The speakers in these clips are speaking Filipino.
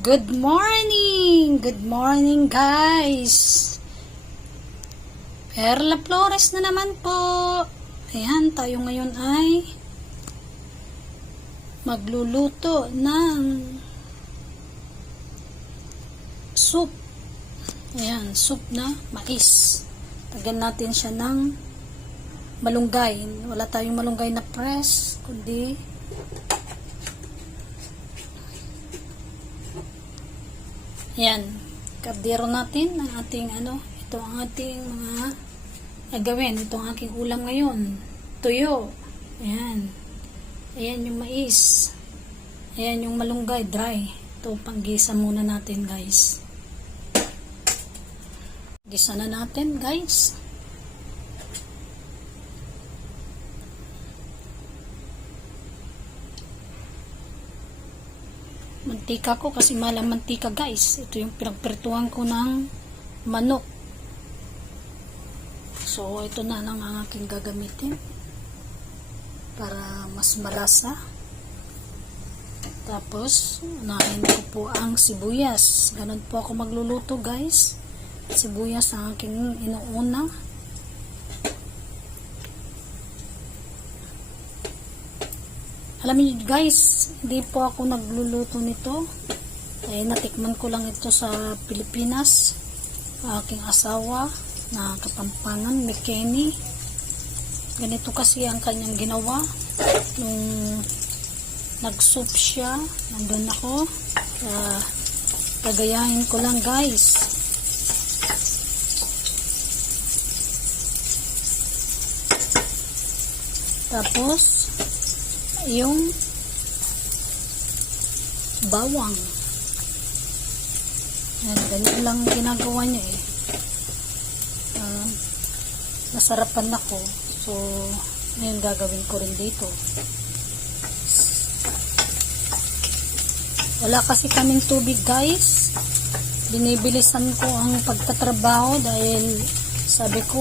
Good morning! Good morning, guys! Perla Flores na naman po. Ayan, tayo ngayon ay magluluto ng soup. Ayan, soup na mais. Tagyan natin siya ng malunggay. Wala tayong malunggay na press, kundi ayan, kardero natin ang ating ito ang ating mga gagawin. Ito ang aking ulam ngayon. Tuyo. Ayan. Ayan yung mais. Ayan yung malunggay, dry. Ito, panggisa muna natin, guys. Gisa na natin, guys. Mantika ko kasi malang mantika, guys. Ito yung pinagpertuhan ko ng manok. So ito na lang ang aking gagamitin para mas malasa. Tapos unahin ko po ang sibuyas. Ganun po ako magluluto, guys. Sibuyas ang aking inuuna. Alam niyo, guys, hindi po ako nagluluto nito. Eh, natikman ko lang ito sa Pilipinas. Aking asawa na Kapampangan, Mekeni. Ganito kasi ang kanyang ginawa. Nung nag-soup siya, nandun ako. Kagayahin ko lang, guys. Tapos yung bawang. Ayan, ganyan lang ginagawa niya eh. Nasarapan ako. So, ngayon gagawin ko rin dito. Wala kasi kaming tubig, guys. Binibilisan ko ang pagtatrabaho dahil sabi ko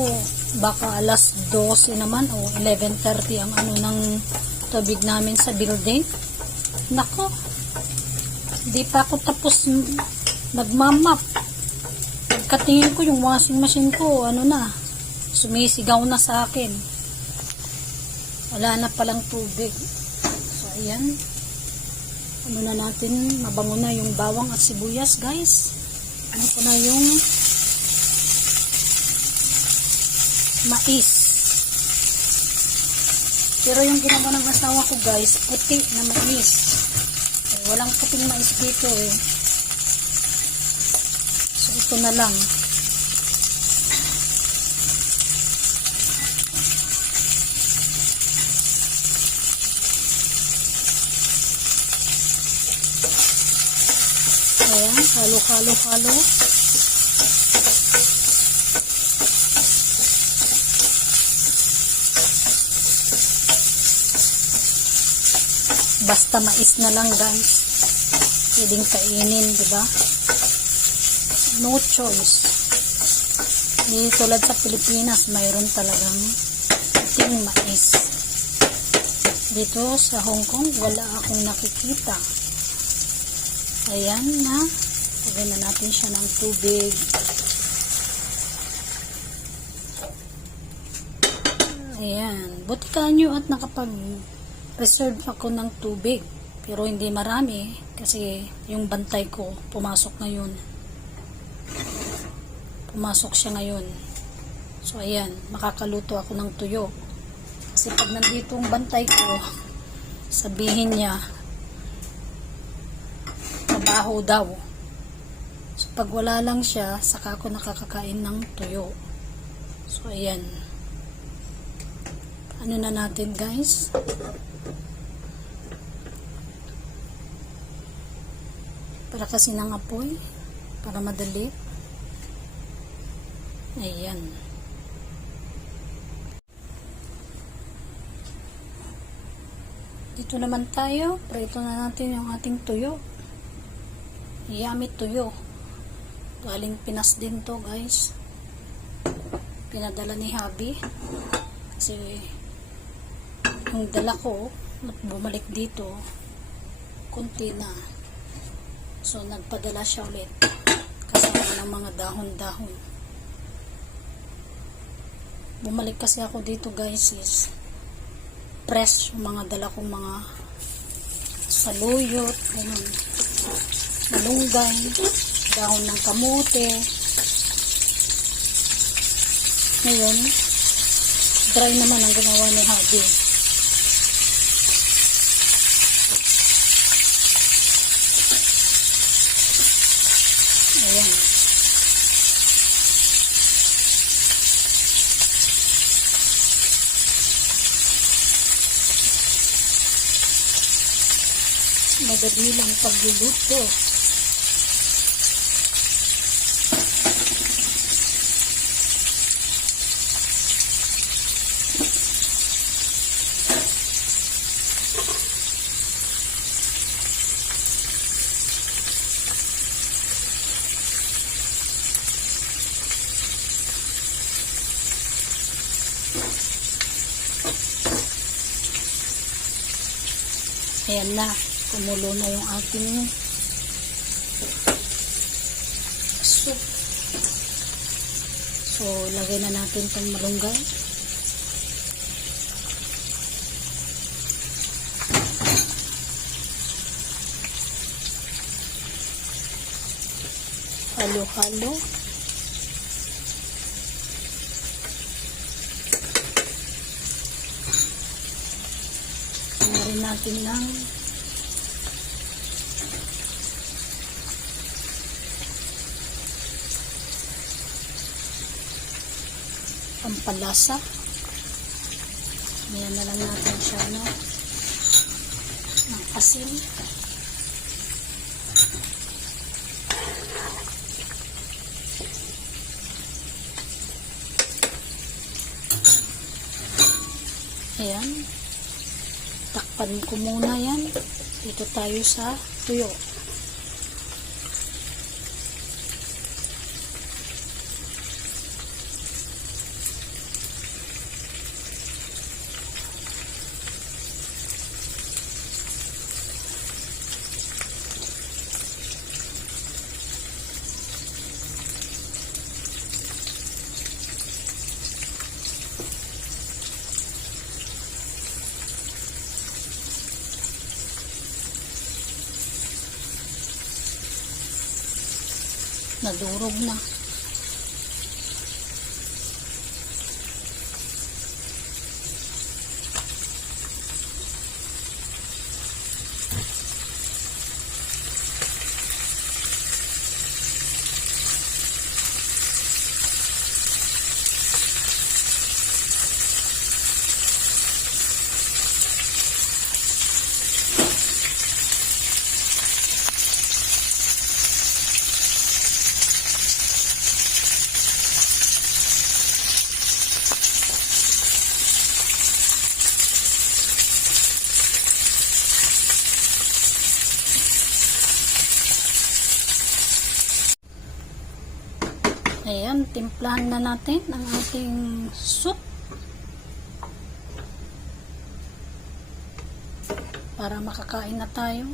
baka alas 12 naman o 11:30 ang ng tubig namin sa building. Nako, di pa ako tapos nagmamap. Pagkatingin ko yung washing machine ko, sumisigaw na sa akin. Wala na palang tubig. So ayan, na natin, mabango na yung bawang at sibuyas, guys. Ko na yung mais. Pero yung ginawa ng asawa ko, guys, puti na mais. Walang puting mais dito eh. So ito na lang. Ayan, halo-halo-halo. Basta mais na lang, guys. Pwedeng kainin, diba? No choice. Hindi tulad sa Pilipinas, mayroon talagang puting mais. Dito sa Hong Kong, wala akong nakikita. Ayan na. Lagyan na natin siya ng tubig. Ayan. Buti kanyo at reserve ako ng tubig, pero hindi marami kasi yung bantay ko pumasok siya ngayon. So ayan, makakaluto ako ng tuyo kasi pag nandito ang bantay ko, sabihin niya trabaho daw. So pag wala lang siya, saka ako nakakakain ng tuyo. So ayan, na natin, guys. Para kasi ng apoy, para madali. Ayan. Dito naman tayo, prito na natin yung ating tuyo. Yummy tuyo. Galing Pinas din to, guys. Pinadala ni Habi. Kasi yung dala ko, bumalik dito, konti na. So, nagpadala siya ulit. Kasama ng mga dahon-dahon. Bumalik kasi ako dito guys is fresh yung mga dala kong mga saluyot, ganun. Malunggay, dahon ng kamote. Ngayon, dry naman ang ginawa ni Hadi. Ayan. Madali lang pagluluto. Ayan na. Kumulo na yung ating soup. So, lagay na natin itong malunggay. Halo-halo. Rin natin ng pampalasa. Ayan na lang natin siya ng asin. Ayan. Takpan ko muna yan. Dito tayo sa tuyo. Nadurog na. Ayan, timplahan na natin ang ating soup para makakain na tayo.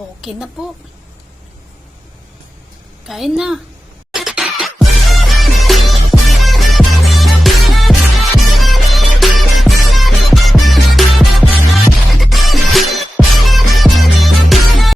Okay na po. Kain na.